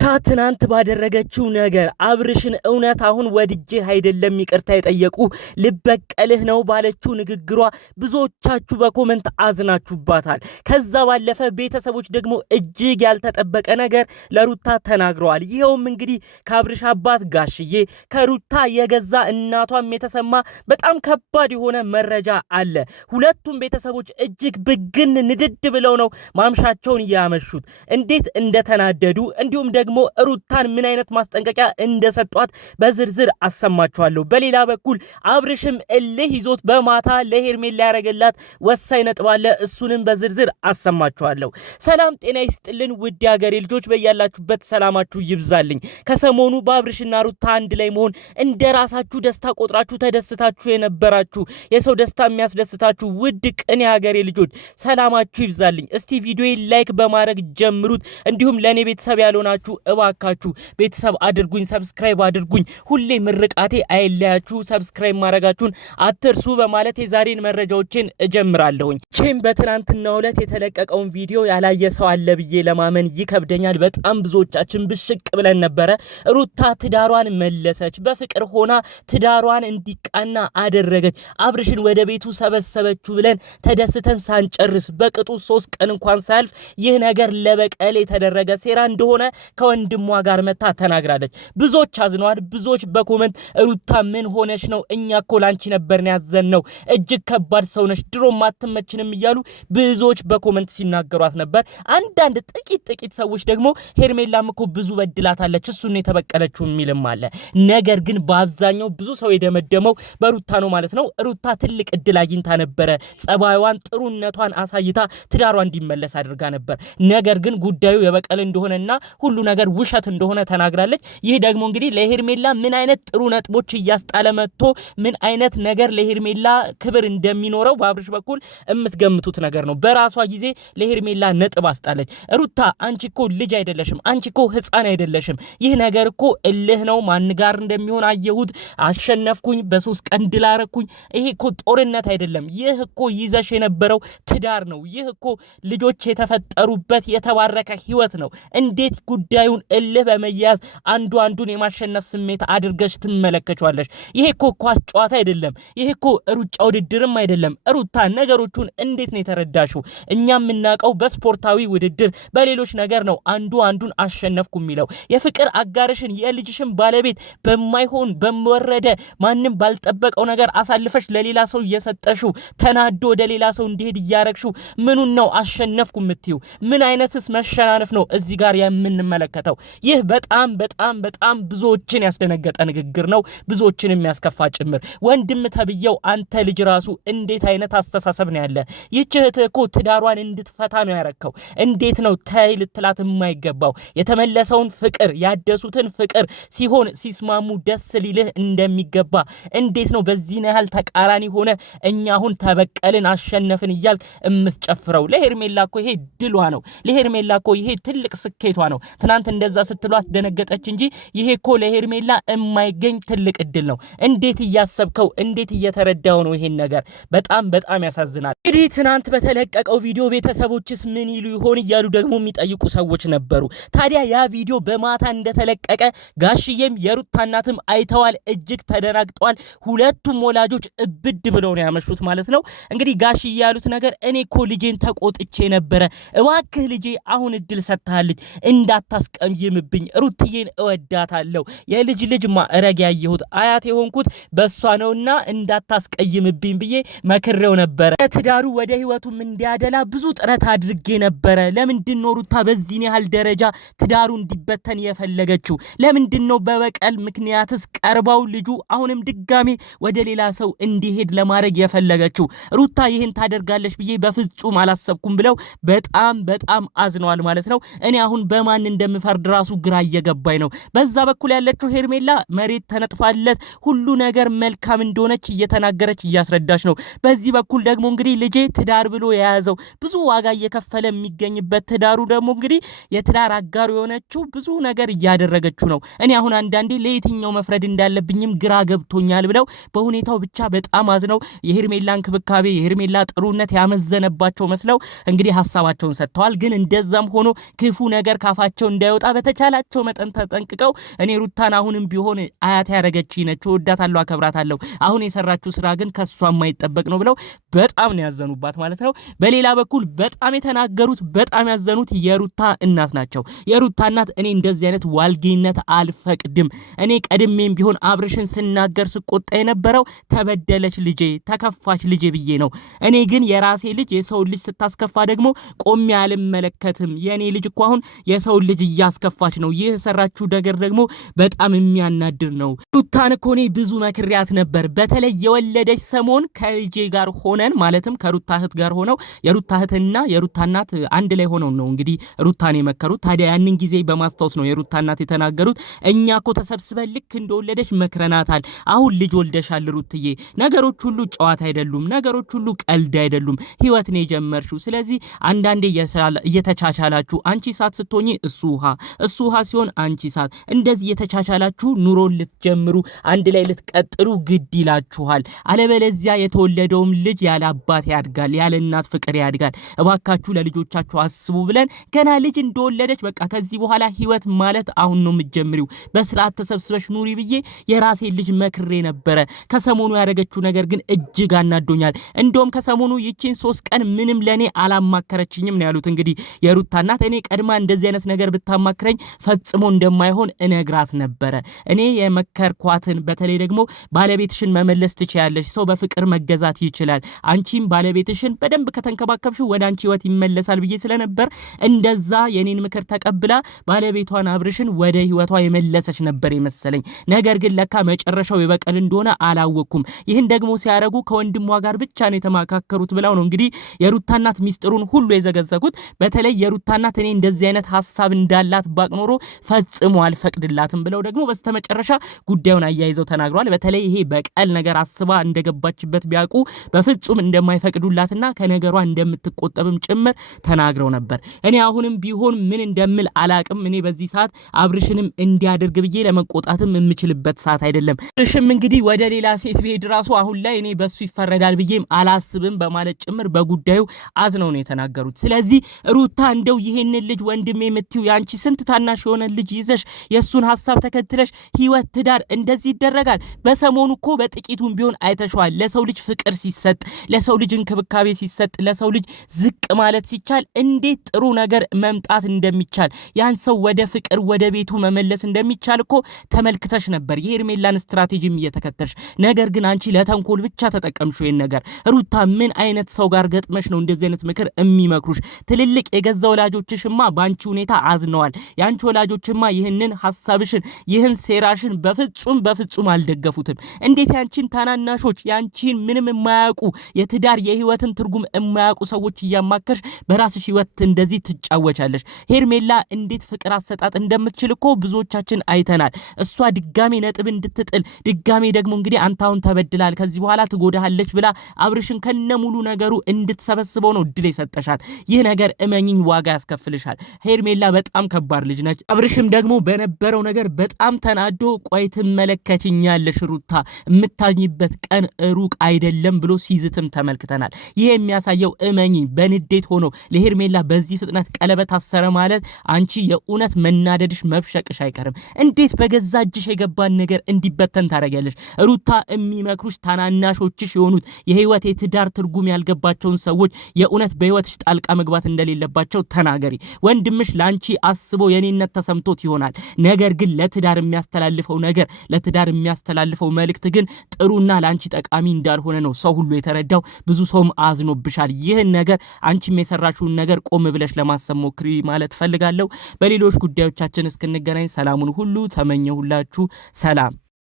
ሩታ ትናንት ባደረገችው ነገር አብርሽን እውነት አሁን ወድጄ አይደለም ይቅርታ የጠየቁ ልበቀልህ ነው ባለችው ንግግሯ ብዙዎቻችሁ በኮሜንት አዝናችሁባታል። ከዛ ባለፈ ቤተሰቦች ደግሞ እጅግ ያልተጠበቀ ነገር ለሩታ ተናግረዋል። ይሄውም እንግዲህ ከአብርሽ አባት ጋሽዬ ከሩታ የገዛ እናቷም የተሰማ በጣም ከባድ የሆነ መረጃ አለ። ሁለቱም ቤተሰቦች እጅግ ብግን ንድድ ብለው ነው ማምሻቸውን ያመሹት። እንዴት እንደተናደዱ እንዲሁም ደግሞ ሩታን ምን አይነት ማስጠንቀቂያ እንደሰጧት በዝርዝር አሰማችኋለሁ። በሌላ በኩል አብርሽም እልህ ይዞት በማታ ለሄርሜላ ያረገላት ወሳኝ ነጥብ አለ። እሱንም በዝርዝር አሰማችኋለሁ። ሰላም ጤና ይስጥልን ውድ ሀገሬ ልጆች፣ በያላችሁበት ሰላማችሁ ይብዛልኝ። ከሰሞኑ በአብርሽና ሩታ አንድ ላይ መሆን እንደራሳችሁ ደስታ ቆጥራችሁ ተደስታችሁ የነበራችሁ የሰው ደስታ የሚያስደስታችሁ ውድ ቅን ሀገሬ ልጆች ሰላማችሁ ይብዛልኝ። እስቲ ቪዲዮ ላይክ በማድረግ ጀምሩት። እንዲሁም ለኔ ቤተሰብ ያልሆናችሁ እባካችሁ ቤተሰብ አድርጉኝ፣ ሰብስክራይብ አድርጉኝ። ሁሌ ምርቃቴ አይለያችሁ፣ ሰብስክራይብ ማድረጋችሁን አትርሱ በማለት የዛሬን መረጃዎችን እጀምራለሁኝ። በትናንትናው ዕለት የተለቀቀውን ቪዲዮ ያላየ ሰው አለ ብዬ ለማመን ይከብደኛል። በጣም ብዙዎቻችን ብሽቅ ብለን ነበረ። ሩታ ትዳሯን መለሰች፣ በፍቅር ሆና ትዳሯን እንዲቃና አደረገች፣ አብርሽን ወደ ቤቱ ሰበሰበችው ብለን ተደስተን ሳንጨርስ በቅጡ 3 ቀን እንኳን ሳያልፍ ይህ ነገር ለበቀል የተደረገ ሴራ እንደሆነ ከወንድሟ ጋር መታ ተናግራለች። ብዙዎች አዝነዋል። ብዙዎች በኮሜንት ሩታ ምን ሆነሽ ነው? እኛ እኮ ላንቺ ነበርን ያዘንነው፣ እጅግ ከባድ ሰው ነሽ፣ ድሮም አትመችንም እያሉ ብዙዎች በኮሜንት ሲናገሯት ነበር። አንዳንድ ጥቂት ሰዎች ደግሞ ሄርሜላም እኮ ብዙ በድላታለች፣ እሱን የተበቀለችው የሚልም አለ። ነገር ግን በአብዛኛው ብዙ ሰው የደመደመው በሩታ ነው ማለት ነው። ሩታ ትልቅ እድል አግኝታ ነበረ። ጸባይዋን፣ ጥሩነቷን አሳይታ ትዳሯ እንዲመለስ አድርጋ ነበር። ነገር ግን ጉዳዩ የበቀል እንደሆነና ሁሉ ነገር ውሸት እንደሆነ ተናግራለች። ይህ ደግሞ እንግዲህ ለሄርሜላ ምን አይነት ጥሩ ነጥቦች እያስጣለ መጥቶ ምን አይነት ነገር ለሄርሜላ ክብር እንደሚኖረው በአብርሽ በኩል የምትገምቱት ነገር ነው። በራሷ ጊዜ ለሄርሜላ ነጥብ አስጣለች። ሩታ አንቺ እኮ ልጅ አይደለሽም፣ አንቺ እኮ ህፃን አይደለሽም። ይህ ነገር እኮ እልህ ነው። ማን ጋር እንደሚሆን አየሁት፣ አሸነፍኩኝ፣ በ3 ቀን ድል አረኩኝ። ይሄ እኮ ጦርነት አይደለም። ይህ እኮ ይዘሽ የነበረው ትዳር ነው። ይህ እኮ ልጆች የተፈጠሩበት የተባረከ ህይወት ነው። እንዴት ጉዳዩን እልህ በመያዝ አንዱን የማሸነፍ ስሜት አድርገሽ ትመለከቻለሽ? ይሄ እኮ ኳስ ጨዋታ አይደለም። ይሄ እኮ ሩጫ ውድድርም አይደለም። ሩታ ነገሮቹን እንዴት ነው የተረዳሽው? እኛ የምናውቀው በስፖርታዊ ውድድር በሌሎች ነገር ነው አንዱን አሸነፍኩ የሚለው። የፍቅር አጋርሽን የልጅሽን ባለቤት በማይሆን በመወረደ ማንንም ባልጠበቀው ነገር አሳልፈሽ ለሌላ ሰው እየሰጠሽው ተናዶ ወደ ሌላ ሰው እንዲሄድ እያረግሽው ምኑን ነው አሸነፍኩ የምትዩ? ምን አይነትስ መሸናነፍ ነው እዚህ ጋር የምንመለከተው? ይህ በጣም ብዙዎችን ያስደነገጠ ንግግር ነው፣ ብዙዎችን የሚያስከፋ ጭምር። ወንድም ተብየው አንተ ልጅ ራሱ እንዴት አይነት አስተሳሰብ ነው ያለ? ይህች እህትህ እኮ ትዳሯን እንድትፈታ ነው ያረከው። እንዴት ነው ተይ ልትላት የማይገባው? የተመለሰውን ፍቅር ያደሱትን ፍቅር ሲሆን ሲስማሙ ደስ ሊልህ እንደሚገባ እንዴት ነው በዚህ ያህል ተቃራኒ ሆነ እኛ አሁን ተበቀልን አሸነፍን እያልክ የምትጨፍረው? ለሄርሜላ እኮ ይሄ ድሏ ነው። ለሄርሜላ እኮ ይሄ ትልቅ ስኬቷ ነው። ትናንት እንደዛ ስትሏት ደነገጠች እንጂ ይሄ እኮ ለሄርሜላ የማይገኝ ትልቅ እድል ነው። እንዴት እያሰብከው፣ እንዴት እየተረዳው ነው ይሄን ነገር? በጣም ያሳዝናል። እንግዲህ ትናንት በተለቀቀው ቪዲዮ ቤተሰቦችስ ምን ይሉ ይሆን እያሉ ደግሞ የሚጠይቁ ሰዎች ነበሩ። ታዲያ ያ ቪዲዮ በማታ እንደተለቀቀ ጋሽዬም የሩታ እናትም አይተዋል። እጅግ ተደናግጠዋል። ሁለቱም ወላጆች እብድ ብለው ነው ያመሹት ማለት ነው። እንግዲህ ጋሽዬ ያሉት ነገር እኔ እኮ ልጄን ተቆጥቼ ነበረ፣ እባክህ ልጄ አሁን እድል ሰጥታለች፣ እንዳታስቀይምብኝ፣ ሩትዬን እወዳታለሁ፣ የልጅ ማዕረግ ያየሁት አያት የሆንኩት በሷ ነውና እንዳታስቀይምብኝ ብዬ መክሬው ነበረ። ትዳሩ ወደ ህይወቱም እንዲያደላ ብዙ ጥረት አድርጌ ነበረ። ለምንድነው ሩታ በዚህ ያህል ደረጃ ትዳሩ እንዲበተን የፈለገችው? ለምንድነው በበቀል ምክንያትስ ቀርባው ልጁ አሁንም ድጋሜ ወደ ሌላ ሰው እንዲሄድ ለማድረግ የፈለገችው? ሩታ ይህን ታደርጋለች ብዬ በፍጹም አላሰብኩም ብለው በጣም አዝነዋል ማለት ነው። እኔ አሁን በማን እንደምፈርድ ራሱ ግራ እየገባኝ ነው። በዛ በኩል ያለችው ሄርሜላ መሬት ተነጥፋለት ሁሉ ነገር መልካም እንደሆነች እየተናገረች እያስረዳች ነው። በዚህ በኩል ደግሞ እንግዲህ ልጄ ትዳር ብሎ የያዘው ብዙ ዋጋ እየከፈለ የሚገኝበት ትዳሩ ደግሞ እንግዲህ የትዳር አጋሩ የሆነችው ብዙ ነገር እያደረገችው ነው። እኔ አሁን አንዳንዴ ለየትኛው መፍረድ እንዳለብኝም ግራ ገብቶኛል ብለው በሁኔታው ብቻ በጣም አዝነው የሄርሜላ እንክብካቤ የሄርሜላ ጥሩነት ያመዘነባቸው መስለው እንግዲህ ሐሳባቸውን ሰጥተዋል። ግን እንደዛም ሆኖ ክፉ ነገር ካፋቸው እንዳይወጣ በተቻላቸው መጠን ተጠንቅቀው እኔ ሩታን አሁንም ቢሆን አያት ያረጋችኝ ነች ወዳታለሁ አከብራታለሁ አሁን የሰራችው ስራ ግን ከሷ የማይጠበቅ ነው ብለው በጣም ነው ያዘኑባት ማለት ነው። በሌላ በኩል በጣም የተናገሩት በጣም ያዘኑት የሩታ እናት ናቸው። የሩታ እናት እኔ እንደዚህ አይነት ዋልጌነት አልፈቅድም እኔ ቀድሜም ቢሆን አብርሽን ስናገር ስቆጣ የነበረው ተበደለች ልጄ ተከፋች ልጄ ብዬ ነው። እኔ ግን የራሴ ልጅ የሰው ልጅ ስታስከፋ ደግሞ ቆሜ አልመለከትም። የኔ ልጅ እኮ አሁን የሰው ልጅ እያስከፋች ነው። ይህ ሰራችሁ ነገር ደግሞ በጣም የሚያናድር ነው። ሩታን እኮ እኔ ብዙ መክሪያት ነበር። በተለይ የወለደች ሰሞን ከልጄ ጋር ሆነን ማለትም ከሩታ እህት ጋር ሆነው የሩታ እህትና የሩታ እናት አንድ ላይ ሆነው ነው እንግዲህ ሩታን የመከሩት። ታዲያ ያንን ጊዜ በማስታወስ ነው የሩታ እናት የተናገሩት እኛ እኮ ተሰብስበን ልክ እንደወለደች መክረናታል። አሁን ልጅ ወልደሻል ሩትዬ፣ ነገሮች ሁሉ ጨዋታ አይደሉም፣ ነገሮች ሁሉ ቀልድ አይደሉም፣ ህይወት ነው የጀመርሽው። ስለዚህ አንዳንዴ እየተቻቻላችሁ አንቺ ሳት ስትሆኚ እሱ ውሃ ሲሆን አንቺ ሳት እንደዚህ እየተቻቻላችሁ ኑሮን ልትጀምሩ አንድ ላይ ልትቀጥሉ ግድ ይላችኋል። አለበለዚያ የተወለደውም ልጅ ያለ አባት ያድጋል፣ ያለ እናት ፍቅር ያድጋል። እባካችሁ ለልጆቻችሁ አስቡ ብለን ገና ልጅ እንደወለደች በቃ ከዚህ በኋላ ህይወት ማለት አሁን ነው የምትጀምሪው በስርዓት ተሰብስበሽ ኑሪ ብዬ የራሴ ልጅ መክሬ ነበረ። ከሰሞኑ ያደረገችው ነገር ግን እጅግ አናዶኛል። እንደውም ከሰሞኑ ይቺን 3 ቀን ምንም ለኔ አላማከረችኝም ነው ያሉት። እንግዲህ የሩታ እናት እኔ ቀድማ እንደዚህ አይነት ነገር ብታማክረኝ ፈጽሞ እንደማይሆን እነግራት ነበረ። እኔ የመከርኳትን በተለይ ደግሞ ባለቤትሽን መመለስ ትችያለሽ፣ ሰው በፍቅር መገዛት ይችላል፣ አንቺም ባለቤትሽን በደንብ ከተንከባከብሽ ወደ አንቺ ህይወት ይመለሳል ብዬ ስለነበር እንደዛ የኔን ምክር ተቀብላ ባለቤቷን አብርሽን ወደ ህይወቷ የመለሰች ነበር የመሰለኝ። ነገር ግን ለካ መጨረሻው የበቀል እንደሆነ አላወኩም። ይህን ደግሞ ሲያረጉ ከወንድሟ ጋር ብቻ ነው የተማካከሩት ብለው ነው እንግዲህ የሩታ እናት ሚስጥሩን ሁሉ የዘገዘጉት። በተለይ የሩታ እናት እኔ እንደዚህ አይነት ሐሳብ እንዳላት ባቅኖሮ ፈጽሞ አልፈቅድላትም ብለው ደግሞ በስተመጨረሻ ጉዳዩን አያይዘው ተናግረዋል። በተለይ ይሄ በቀል ነገር አስባ እንደገባችበት ቢያውቁ በፍጹም እንደማይፈቅዱላትና ከነገሯ እንደምትቆጠብም ጭምር ተናግረው ነበር። እኔ አሁንም ቢሆን ምን እንደምል አላቅም። እኔ በዚህ ሰዓት አብርሽንም እንዲያደርግ ብዬ ለመቆጣትም የምችልበት ሰዓት አይደለም። አብርሽም እንግዲህ ወደ ሌላ ሴት ቢሄድ ራሱ አሁን ላይ እኔ በሱ ይፈረዳል ብዬም አላስብም በማለት ጭምር በጉዳዩ አዝነው ነው የተናገሩት። ስለዚህ ሩታ እንደው ይሄንን ልጅ ወንድሜ የምትዩ ያንቺ ስንት ታናሽ የሆነ ልጅ ይዘሽ የሱን ሐሳብ ተከትለሽ ህይወት ትዳር እንደዚህ ይደረጋል? በሰሞኑ እኮ በጥቂቱም ቢሆን አይተሽዋል። ለሰው ልጅ ፍቅር ሲሰጥ፣ ለሰው ልጅ እንክብካቤ ሲሰጥ፣ ለሰው ልጅ ዝቅ ማለት ሲቻል እንዴት ጥሩ ነገር መምጣት እንደሚቻል ያን ሰው ወደ ፍቅር ወደ ቤቱ መመለስ እንደሚቻል እኮ ተመልክተሽ ነበር የሄርሜላን ስትራቴጂም እየተከተልሽ። ነገር ግን አንቺ ለተንኮል ብቻ ተጠቀምሽው ይሄን ነገር። ሩታ ምን አይነት ሰው ጋር ገጥመሽ ነው እንደዚህ አይነት ምክር የሚመክሩሽ? ትልልቅ የገዛ ወላጆችሽማ ባንቺ ሁኔታ አዝነዋል። ያንቺ ወላጆችማ ይህንን ሐሳብሽን ይህን ሴራሽን በፍጹም አልደገፉትም። እንዴት ያንቺን ታናናሾች ያንቺን ምንም የማያውቁ የትዳር የህይወትን ትርጉም የማያውቁ ሰዎች እያማከርሽ በራስሽ ህይወት እንደዚህ ትጫወቻለሽ? ሄርሜላ እንዴት ፍቅር አሰጣጥ እንደምትችል እኮ ብዙዎቻችን አይተናል። እሷ ድጋሜ ነጥብ እንድትጥል ድጋሜ ደግሞ እንግዲህ አንተ አሁን ተበድላል ከዚህ በኋላ ትጎዳሃለች ብላ አብርሽን ከነሙሉ ነገሩ እንድትሰበስበው ነው እድል የሰጠሻት። ይህ ነገር እመኝኝ ዋጋ ያስከፍልሻል። ሄርሜላ በጣም ከባድ ልጅ ነች። አብርሽም ደግሞ በነበረው ነገር በጣም ተናዶ ቆይ ትመለከችኛለሽ ሩታ የምታኝበት ቀን ሩቅ አይደለም ብሎ ሲዝትም ተመልክተናል። ይህ የሚያሳየው እመኝኝ በንዴት ሆኖ ለሄርሜላ በዚህ ፍጥነት ቀለበት አሰረ ማለት አንቺ የእውነት መናደድሽ መብሸቅሽ አይቀርም። እንዴት በገዛ እጅሽ የገባን ነገር እንዲበተን ታረጋለሽ? ሩታ የሚመክሩሽ ታናናሾችሽ የሆኑት የህይወት የትዳር ትርጉም ያልገባቸውን ሰዎች የእውነት በህይወትሽ ጣልቃ መግባት እንደሌለባቸው ተናገሪ። ወንድምሽ ላንቺ አስቦ የኔነት ተሰምቶት ይሆናል። ነገር ግን ለትዳር የሚያስተላልፈው ነገር ለትዳር የሚያስተላልፈው መልእክት ግን ጥሩና ላንቺ ጠቃሚ እንዳልሆነ ነው ሰው ሁሉ የተረዳው። ብዙ ሰውም አዝኖብሻል። ይህን ነገር አንቺም የሰራችውን ነገር ቆም ብለሽ ለማሰብ ሞክሪ ማለት ፈልጋለሁ። በሌሎች ጉዳዮቻችን እስክንገናኝ ሰላሙን ሁሉ ተመኘሁላችሁ። ሰላም።